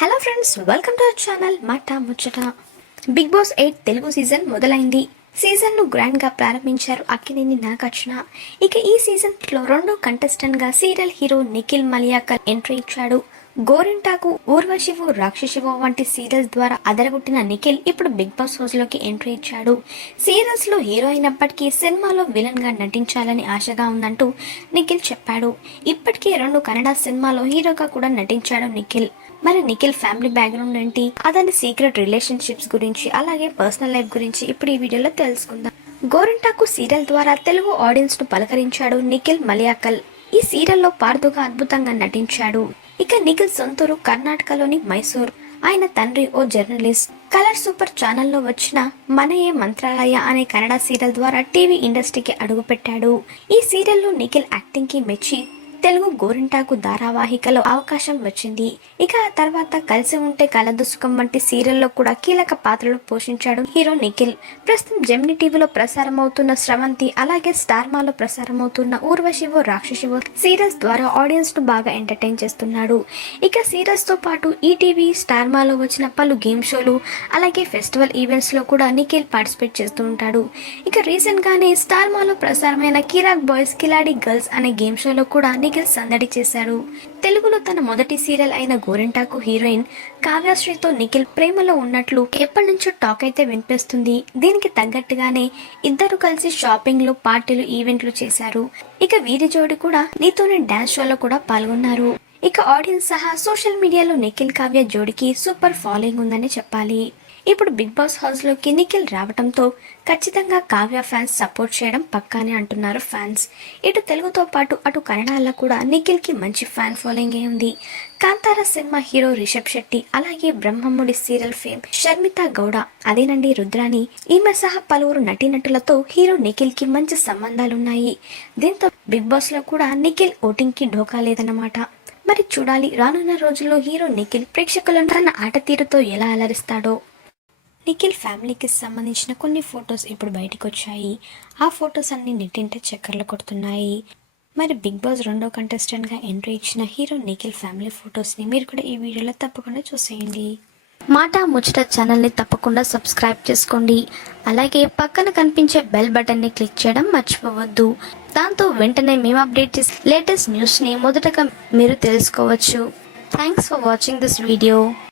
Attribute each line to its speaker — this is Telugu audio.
Speaker 1: Hello friends welcome to our channel Maata Muchata Bigg Boss eight Telugu season మొదలైంది. సీజన్ను గ్రాండ్గా ప్రారంభించారు అక్కినేని నాగార్జున. ఇక ఈ సీజన్లో రెండో కంటెస్టెంట్గా serial hero Nikhil Maliyakar entry ఇచ్చాడు. గోరింటాకు ఊర్వశివు రాక్షసివో వంటి సీరియల్స్ ద్వారా అదరగొట్టిన నిఖిల్ ఇప్పుడు బిగ్ బాస్ హౌస్లోకి ఎంట్రీ ఇచ్చాడు. సీరియల్స్లో హీరో అయినప్పటికీ సినిమాలో విలన్గా నటించాలని ఆశగా ఉందంటూ నిఖిల్ చెప్పాడు. ఇప్పటికే రెండు కన్నడ సినిమాలో హీరోగా కూడా నటించాడు నిఖిల్. మరి నిఖిల్ ఫ్యామిలీ బ్యాక్గ్రౌండ్ ఏంటి? అతని సీక్రెట్ రిలేషన్షిప్స్ గురించి అలాగే పర్సనల్ లైఫ్ గురించి ఇప్పుడు ఈ వీడియోలో తెలుసుకుందాం. గోరింటాకు సీరియల్ ద్వారా తెలుగు ఆడియన్స్ను పలకరించాడు నిఖిల్ మలియాకల్. ఈ సీరియల్లో పార్దుగా అద్భుతంగా నటించాడు. ఇక నిఖిల్ సొంతూరు కర్ణాటకలోని మైసూర్. ఆయన తండ్రి ఓ జర్నలిస్ట్. కలర్ సూపర్ ఛానల్లో వచ్చిన మనయే మంత్రాలయ అనే కన్నడ సీరియల్ ద్వారా టీవీ ఇండస్ట్రీకి అడుగుపెట్టాడు. ఈ సీరియల్లో నిఖిల్ యాక్టింగ్కి మెచ్చి తెలుగు గోరింటాకు ధారావాహికలో అవకాశం వచ్చింది. ఇక ఆ తర్వాత కలిసి ఉంటే కలదు సుఖం వంటి సీరియల్లో కూడా కీలక పాత్రలు పోషించాడు హీరో నిఖిల్. ప్రస్తుతం జెమిని టీవీలో ప్రసారం అవుతున్న స్రవంతి అలాగే స్టార్ మాలో ప్రసారం అవుతున్న ఊర్వశివో రాక్షసివో సీరియల్స్ ద్వారా ఆడియన్స్ను బాగా ఎంటర్టైన్ చేస్తున్నాడు. ఇక సీరియల్స్తో పాటు ఈటీవీ స్టార్ మాలో వచ్చిన పలు గేమ్ షోలు అలాగే ఫెస్టివల్ ఈవెంట్స్లో కూడా నిఖిల్ పార్టిసిపేట్ చేస్తూ ఉంటాడు. ఇక రీసెంట్ గానే స్టార్ మాలో ప్రసారమైన కిరాక్ బాయ్స్ కిలాడి గర్ల్స్ అనే గేమ్ షోలో కూడా నిఖిల్ సందడి చేశారు తెలుగులో తన మొదటి సీరియల్ అయిన గోరింటాకు హీరోయిన్ కావ్యశ్రీతో నిఖిల్ ప్రేమలో ఉన్నట్లు ఎప్పటి నుంచో టాక్ అయితే వినిపిస్తుంది. దీనికి తగ్గట్టుగానే ఇద్దరు కలిసి షాపింగ్లో పార్టీలు ఈవెంట్లు చేశారు. ఇక వీరి జోడి కూడా నీతోనే డాన్స్ షోలో కూడా పాల్గొన్నారు. ఇక ఆడియన్స్ సహా సోషల్ మీడియాలో నిఖిల్ కావ్య జోడికి సూపర్ ఫాలోయింగ్ ఉందని చెప్పాలి. ఇప్పుడు బిగ్ బాస్ హౌస్లోకి నిఖిల్ రావడంతో ఖచ్చితంగా కావ్య ఫ్యాన్స్ సపోర్ట్ చేయడం పక్కానే అంటున్నారు ఫ్యాన్స్. ఇటు తెలుగుతో పాటు అటు కన్నడాల్లో కూడా నిఖిల్కి మంచి ఫ్యాన్ ఫాలోయింగ్ ఉంది. కాంతార సినిమా హీరో రిషబ్ శెట్టి అలాగే బ్రహ్మముడి సీరియల్ ఫేమ్ షర్మిత గౌడ అదేనండి రుద్రాని ఈమె సహా పలువురు నటీనటులతో హీరో నిఖిల్కి మంచి సంబంధాలున్నాయి. దీంతో బిగ్ బాస్లో కూడా నిఖిల్ ఓటింగ్కి ఢోకా లేదన్నమాట. మరి చూడాలి రానున్న రోజుల్లో హీరో నిఖిల్ ప్రేక్షకులను తన ఆట తీరుతో ఎలా అలరిస్తాడో. నిఖిల్ ఫ్యామిలీకి సంబంధించిన కొన్ని ఫొటోస్ ఇప్పుడు బయటకు వచ్చాయి ఆ ఫొటోస్ అన్ని నెట్టింటే చక్కర్లు కొడుతున్నాయి. మరి బిగ్ బాస్ రెండో కంటెస్టెంట్గా ఎంట్రీ ఇచ్చిన హీరో నిఖిల్ ఫ్యామిలీ ఫొటోస్ని మీరు కూడా ఈ వీడియోలో తప్పకుండా చూసేయండి. మాట ముచ్చట ఛానల్ని తప్పకుండా సబ్స్క్రైబ్ చేసుకోండి. అలాగే పక్కన కనిపించే బెల్ బటన్ని క్లిక్ చేయడం మర్చిపోవద్దు. దాంతో వెంటనే మేము అప్డేట్ చేసే లేటెస్ట్ న్యూస్ని మొదటగా మీరు తెలుసుకోవచ్చు. Thanks for watching this video.